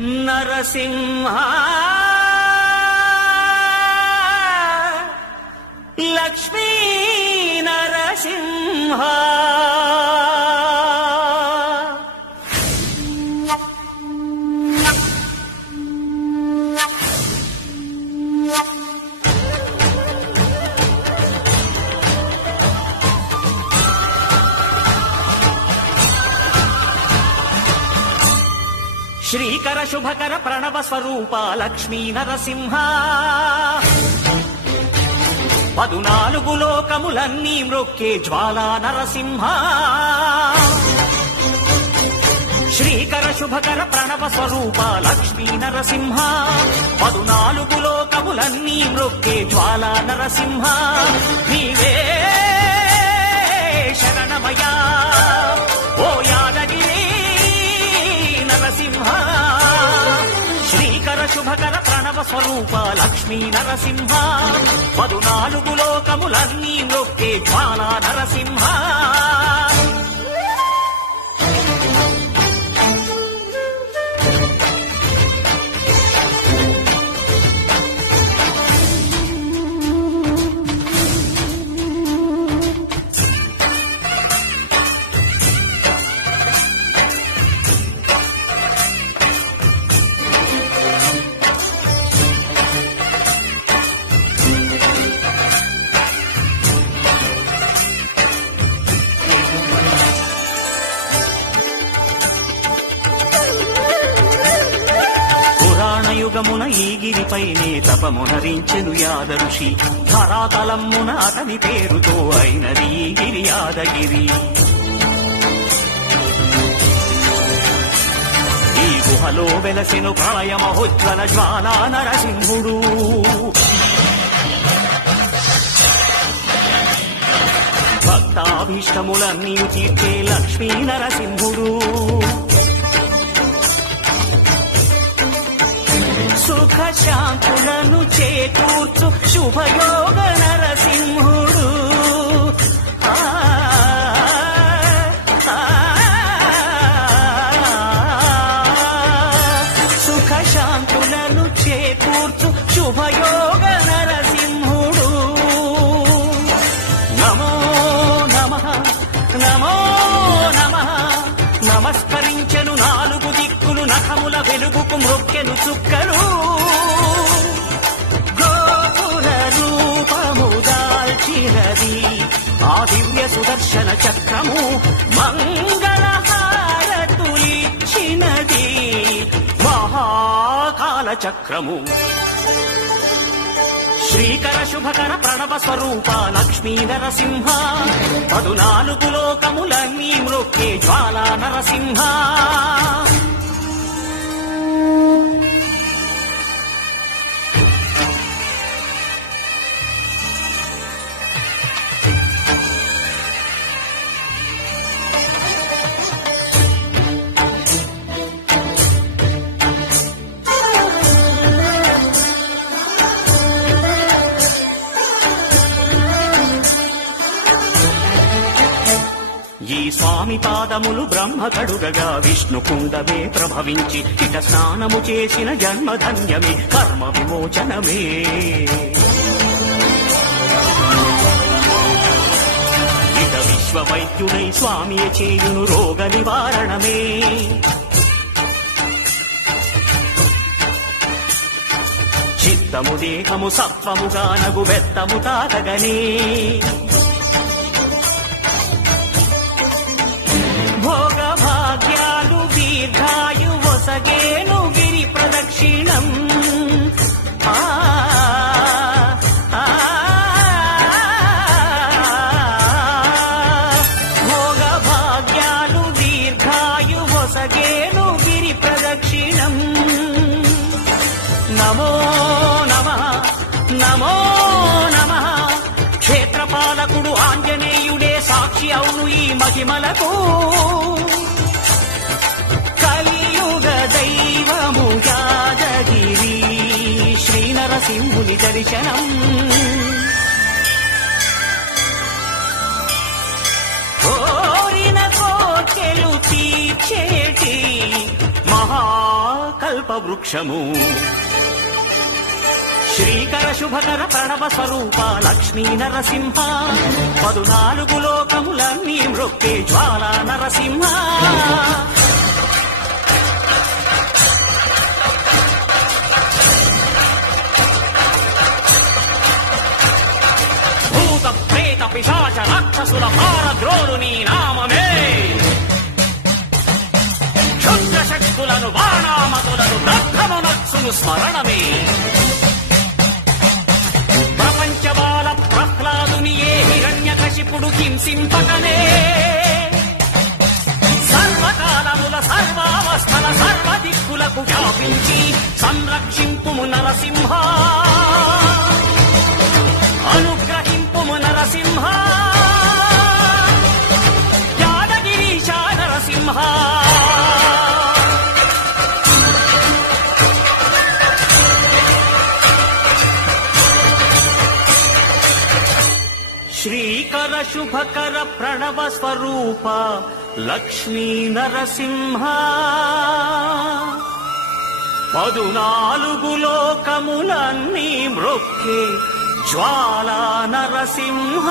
నరసింహ లక్ష్మీ నరసింహ శ్రీకర శుభకర ప్రణవ స్వరూప లక్ష్మీ నరసింహ 14 లోకములన్నీ మ్రొక్కే జ్వాలా నరసింహ శ్రీకర శుభకర ప్రణవ స్వరూప లక్ష్మీ నరసింహ 14 లోకములన్నీ మ్రొక్కే జ్వాలా నరసింహ నీవే శరణమయ్యా ఓ యాదగిరి నరసింహ శ్రీకర శుభకర ప్రణవ స్వరూప లక్ష్మీ నరసింహ 14 లోకములన్నీ మ్రొక్కే జ్వాలా నరసింహ యుగమున ఈ గిరిపైనే తపమునరించెను యాద ఋషి ధరాతలమ్మున అతని పేరుతో అయినది ఈ గిరి యాదగిరి ఈ గుహలో వెలసెను ప్రళయ మహోజ్వల జ్వాలా నరసింహుడు భక్తాభీష్టములన్నీ తీర్చే లక్ష్మీ నరసింహుడు సుఖ శాంతులను చేకూర్చు శుభయోగ నరసింహుడు సుఖ శాంతులను చేకూర్చు శుభయోగ నరసింహుడు నమో నమః నమో నమః నమస్కరించెను 4 దిక్కులు నఖముల వెలుగుకు మ్రొక్కెను చుక్కలు గోపుర రూపము దాల్చినది ఆ దివ్య సుదర్శన చక్రము మంగళ హారతులిచ్చినది మహాకాల చక్రము శ్రీకర శుభకర ప్రణవ స్వరూప లక్ష్మీ నరసింహ 14 లోకములన్నీ మ్రొక్కే జ్వాలా నరసింహ ఈ స్వామి పాదములు బ్రహ్మ కడుగగా విష్ణు కుండమే ప్రభవించి ఇట స్నానము చేసిన జన్మధన్యమే కర్మ విమోచనమే ఇట విశ్వవైద్యుడై స్వామియే చేయును రోగ నివారణమే చిత్తము దేహము సత్వముగా నగు బెత్తము తాకగనే భోగ భాగ్యాలు దీర్ఘాయు వసగేను గిరి ప్రదక్షిణం భోగ భాగ్యాలు దీర్ఘాయు వసగేను గిరి ప్రదక్షిణం నమో నమః నమో నమః క్షేత్రపాలకుడు ఆంజనేయుడే సాక్షి అవును ఈ మహిమలకు కలియుగ దైవము యాదగిరి శ్రీ నరసింహుని దర్శనం కోరిన కోర్కెలు తీర్చేటి మహాకల్ప కల్పవృక్షము శ్రీకర శుభకర ప్రణవ స్వరూప లక్ష్మీ నరసింహ 14 లోకములన్నీ మ్రొక్కే జ్వాలా నరసింహ భూత ప్రేత పిశాచ రాక్షసుల పారద్రోలు నీ నామమే క్షుద్ర శక్తులను బాణామతులను దగ్ధమునర్చును స్మరణమే ప్రపంచబాల ప్రహ్లాదుని ఏ హిరణ్యకశిపుడు హింసింపకనే సర్వకాలముల సర్వావస్థల సర్వదిక్కులకు వ్యాపించి సంరక్షింపుము నరసింహ అనుగ్రహింపుము నరసింహ యాదగిరీశ నరసింహ శ్రీకర శుభకర ప్రణవ స్వరూప లక్ష్మీ నరసింహ 14 లోకములన్నీ మ్రొక్కే జ్వాలా నరసింహ